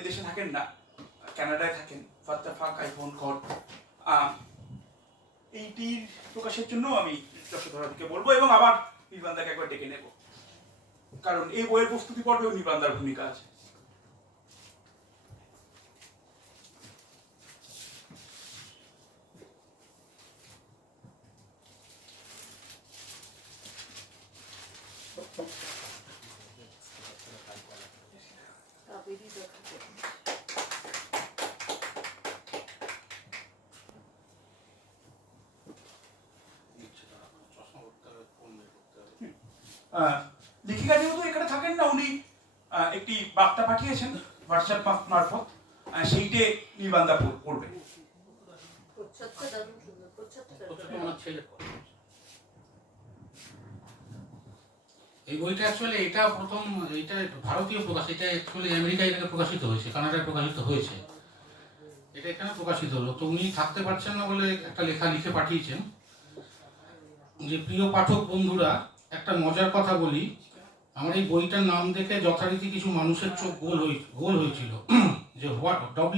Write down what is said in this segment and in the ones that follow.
এদেশে থাকেন না, কানাডায় থাকেন, ফাত্তা ফাক আই ফাউন্ড গড, এইটির প্রকাশের জন্য আমি যশোধরাদিকে বলবো এবং আবার নির্বাণদাকে একবার ডেকে নেব, কারণ এই বইয়ের প্রস্তুতি পর্বেও নির্বাণদার ভূমিকা আছে। লেখিকা যেহেতু এখানে থাকেন না, উনি একটি বার্তা পাঠিয়েছেন হোয়াটসঅ্যাপ মারফত, সেইটে নির্বাণদা পড়বে। এই বইটা অ্যাকচুয়ালি এটা প্রথম, এটা ভারতীয় প্রকাশ, এটা অ্যাকচুয়ালি আমেরিকায় এটাকে প্রকাশিত হয়েছে, কানাডায় প্রকাশিত হয়েছে, এটা এখানে প্রকাশিত হলো। তো উনি থাকতে পারছেন না বলে একটা লেখা লিখে পাঠিয়েছেন যে, প্রিয় পাঠক বন্ধুরা, একটা মজার কথা বলি, আমার এই বইটার নাম দেখে যথারীতি কিছু মানুষের চোখ গোল হয়েছিল যে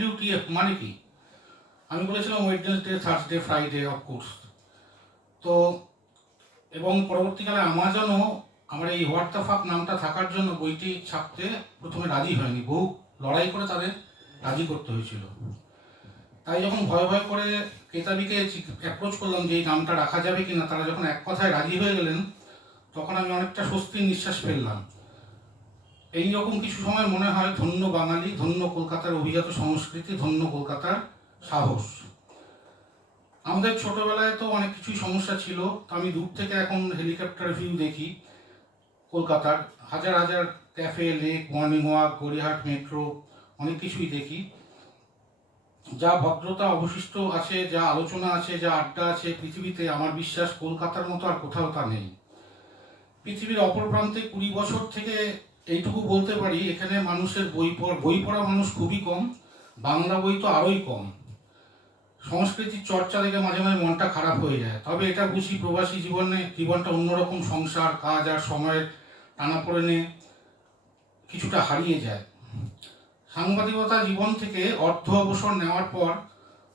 WTF মানে কি। আমি বলেছিলাম ওয়েডনেসডে, থার্সডে, ফ্রাইডে, অফকোর্স। তো এবং পরবর্তীকালে আমাজনও আমার এই হোয়াট দ্য ফাক নামটা থাকার জন্য বইটি ছাপতে প্রথমে রাজি হয়নি, বহু লড়াই করে তাদের রাজি করতে হয়েছিল। তাই যখন ভয় ভয় করে কেতাবিকে অ্যাপ্রোচ করলাম যে এই নামটা রাখা যাবে কিনা, তারা যখন এক কথায় রাজি হয়ে গেলেন, তখন আমি অনেকটা স্বস্তির নিঃশ্বাস ফেললাম। এইরকম কিছু সময় মনে হয় ধন্য বাঙালি, ধন্য কলকাতার অভিজাত সংস্কৃতি, ধন্য কলকাতার সাহস। আমাদের ছোটবেলায় তো অনেক কিছুই সমস্যা ছিল, তো আমি দূর থেকে এখন হেলিকপ্টার ভিউ দেখি কলকাতার, হাজার হাজার cafe, lake, morning walk, Gariahat metro, অনেক কিছুই দেখি। যা ভদ্রতা অবশিষ্ট আছে, যা আলোচনা আছে, যা আড্ডা আছে পৃথিবীতে, আমার বিশ্বাস কলকাতার মতো আর কোথাও তা নেই। পৃথিবীর অপর প্রান্তে 20 বছর থেকে এইটুকু বলতে পারি, এখানে মানুষের বই পড়া মানুষ খুবই কম, বাংলা বই তো আরোই কম। সংস্কৃতির চর্চা দেখে মাঝে মাঝে মনটা খারাপ হয়ে যায়। তবে এটা বুঝি প্রবাসী জীবনটা অন্যরকম, সংসার, কাজ আর সময়ের টানাপোড়েনে কিছুটা হারিয়ে যায়। সাংবাদিকতা জীবন থেকে অর্ধ অবসর নেওয়ার পর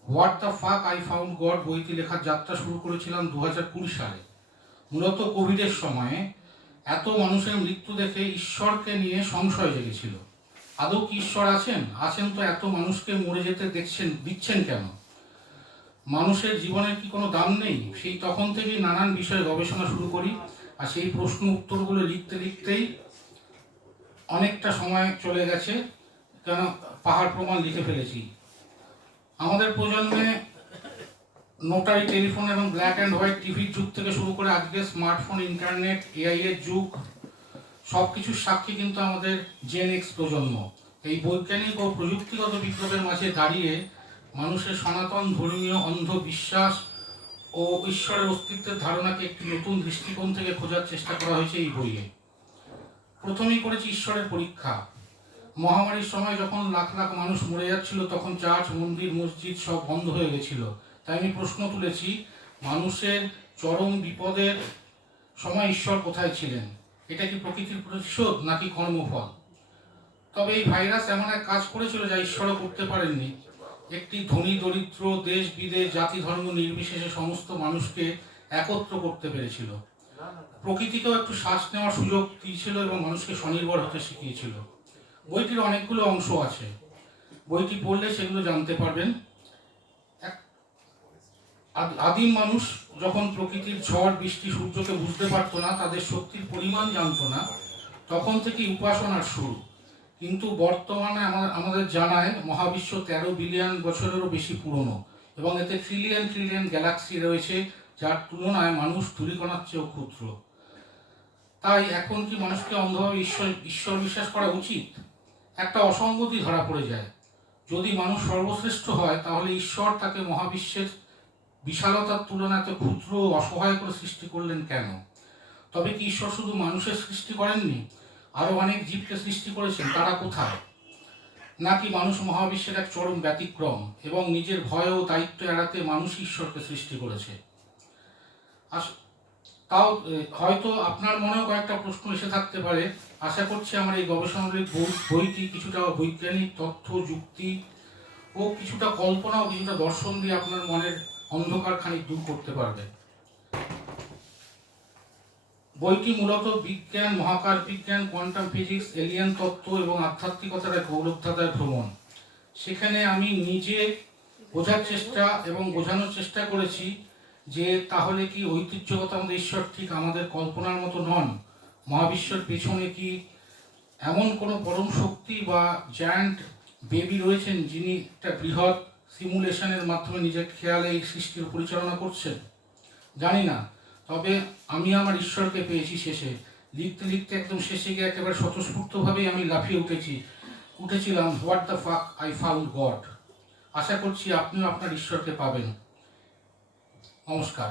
what the fuck I found god বইটি লেখার যাত্রা শুরু করেছিলাম 2020 সালে। মূলত কোভিডের সময়ে এত মানুষের মৃত্যু দেখে ঈশ্বরকে নিয়ে সংশয় জেগেছিল। আদৌ কি ঈশ্বর আছেন? আছেন তো এত মানুষকে মরে যেতে দিচ্ছেন কেন? মানুষের জীবনের কি কোনো দাম নেই? সেই তখন থেকেই নানান বিষয়ে গবেষণা শুরু করি, আর সেই প্রশ্ন উত্তরগুলো লিখতে লিখতেই অনেকটা সময় চলে গেছে, কেন পাহাড় প্রমাণ লিখে ফেলেছি। আমাদের প্রজন্মে নোটারি, টেলিফোন এবং ব্ল্যাক অ্যান্ড হোয়াইট টিভির যুগ থেকে শুরু করে আজকে স্মার্টফোন, ইন্টারনেট, এআই এর যুগ, সব কিছুর সাক্ষী কিন্তু আমাদের জেন এক্স প্রজন্ম। এই বৈজ্ঞানিক ও প্রযুক্তিগত বিপ্লবের মাঝে দাঁড়িয়ে মানুষের সনাতন ধর্মীয় অন্ধবিশ্বাস ও ঈশ্বরের অস্তিত্বের ধারণাকে একটি নতুন দৃষ্টিকোণ থেকে খোঁজার চেষ্টা করা হয়েছে এই বইয়ে। প্রথমেই করেছি ঈশ্বরের পরীক্ষা। মহামারীর সময় যখন লাখ লাখ মানুষ মরে যাচ্ছিল, তখন চার্চ, মন্দির, মসজিদ সব বন্ধ হয়ে গেছিল। তাই আমি প্রশ্ন তুলেছি, মানুষের চরম বিপদের সময় ঈশ্বর কোথায় ছিলেন? এটা কি প্রকৃতির প্রতিশোধ নাকি কর্মফল? তবে এই ভাইরাস এমন এক কাজ করেছিল যা ঈশ্বরও করতে পারেননি। একটি ধনী দরিদ্র, দেশ বিদেশ, জাতি ধর্ম নির্বিশেষে সমস্ত মানুষকে একত্র করতে পেরেছিল। প্রকৃতিকেও একটু শ্বাস নেওয়ার সুযোগ দিয়েছিল এবং মানুষকে স্বনির্ভর হতে শিখিয়েছিল। বইটির অনেকগুলো অংশ আছে, বইটি পড়লে সেগুলো জানতে পারবেন। আদিম মানুষ যখন প্রকৃতির ঝড়, বৃষ্টি, সূর্যকে বুঝতে পারতো না, তাদের শক্তির পরিমাণ জানতো না, তখন থেকেই উপাসনার শুরু। কিন্তু বর্তমানে আমাদের জানায় মহাবিশ্ব 13 বিলিয়ন বছরেরও বেশি পুরনো এবং এতে ট্রিলিয়ন ট্রিলিয়ন গ্যালাক্সি রয়েছে, যার তুলনায় মানুষ ধূলিকণার চেয়েও ক্ষুদ্র। তাই এখন কি মানুষকে অন্ধভাবে ঈশ্বর বিশ্বাস করা উচিত? একটা অসঙ্গতি ধরা পড়ে যায়। যদি মানুষ সর্বশ্রেষ্ঠ হয়, তাহলে ঈশ্বর তাকে মহাবিশ্বের বিশালতার তুলনায় এত ক্ষুদ্র ও অসহায় করে সৃষ্টি করলেন কেন? তবে কি ঈশ্বর শুধু মানুষের সৃষ্টি করেননি, আরো অনেক জীবকে সৃষ্টি করেছেন? তারা কোথায়? নাকি মানুষ মহাবিশ্বের এক চরম ব্যতিক্রম এবং নিজের ভয় ও দায়িত্ব এড়াতে মানুষ ঈশ্বরকে সৃষ্টি করেছে? তাও হয়তো আপনার মনেও কয়েকটা প্রশ্ন এসে থাকতে পারে, আশা করছি আমার এই গবেষণামূলক বইটি কিছুটা বৈজ্ঞানিক তথ্য, যুক্তি ও কিছুটা কল্পনা ও কিছুটা দর্শন দিয়ে আপনার মনের অন্ধকার খানিক দূর করতে পারবে। বইটি মূলত বিজ্ঞান, মহাকাশ বিজ্ঞান, কোয়ান্টাম ফিজিক্স, এলিয়েন তত্ত্ব এবং আধ্যাত্মিকতার এক গৌরবধাতায় ভ্রমণ। সেখানে আমি নিজে বোঝার চেষ্টা এবং বোঝানোর চেষ্টা করেছি যে তাহলে কি ঐতিহ্যগত আমাদের ঈশ্বর ঠিক আমাদের কল্পনার মতো নন? মহাবিশ্বের পেছনে কি এমন কোনো পরম শক্তি বা জায়ান্ট বেবি রয়েছেন যিনি একটা বৃহৎ সিমুলেশনের মাধ্যমে নিজের খেয়ালে এই সৃষ্টির পরিচালনা করছেন? জানি না, তবে আমি আমার ঈশ্বরকে পেয়েছি শেষে। লিখতে লিখতে একদম শেষে গিয়ে একেবারে স্বতঃস্ফূর্তভাবেই আমি লাফিয়ে উঠেছিলাম, what the fuck, I found God. আশা করছি আপনিও আপনার ঈশ্বরকে পাবেন। নমস্কার।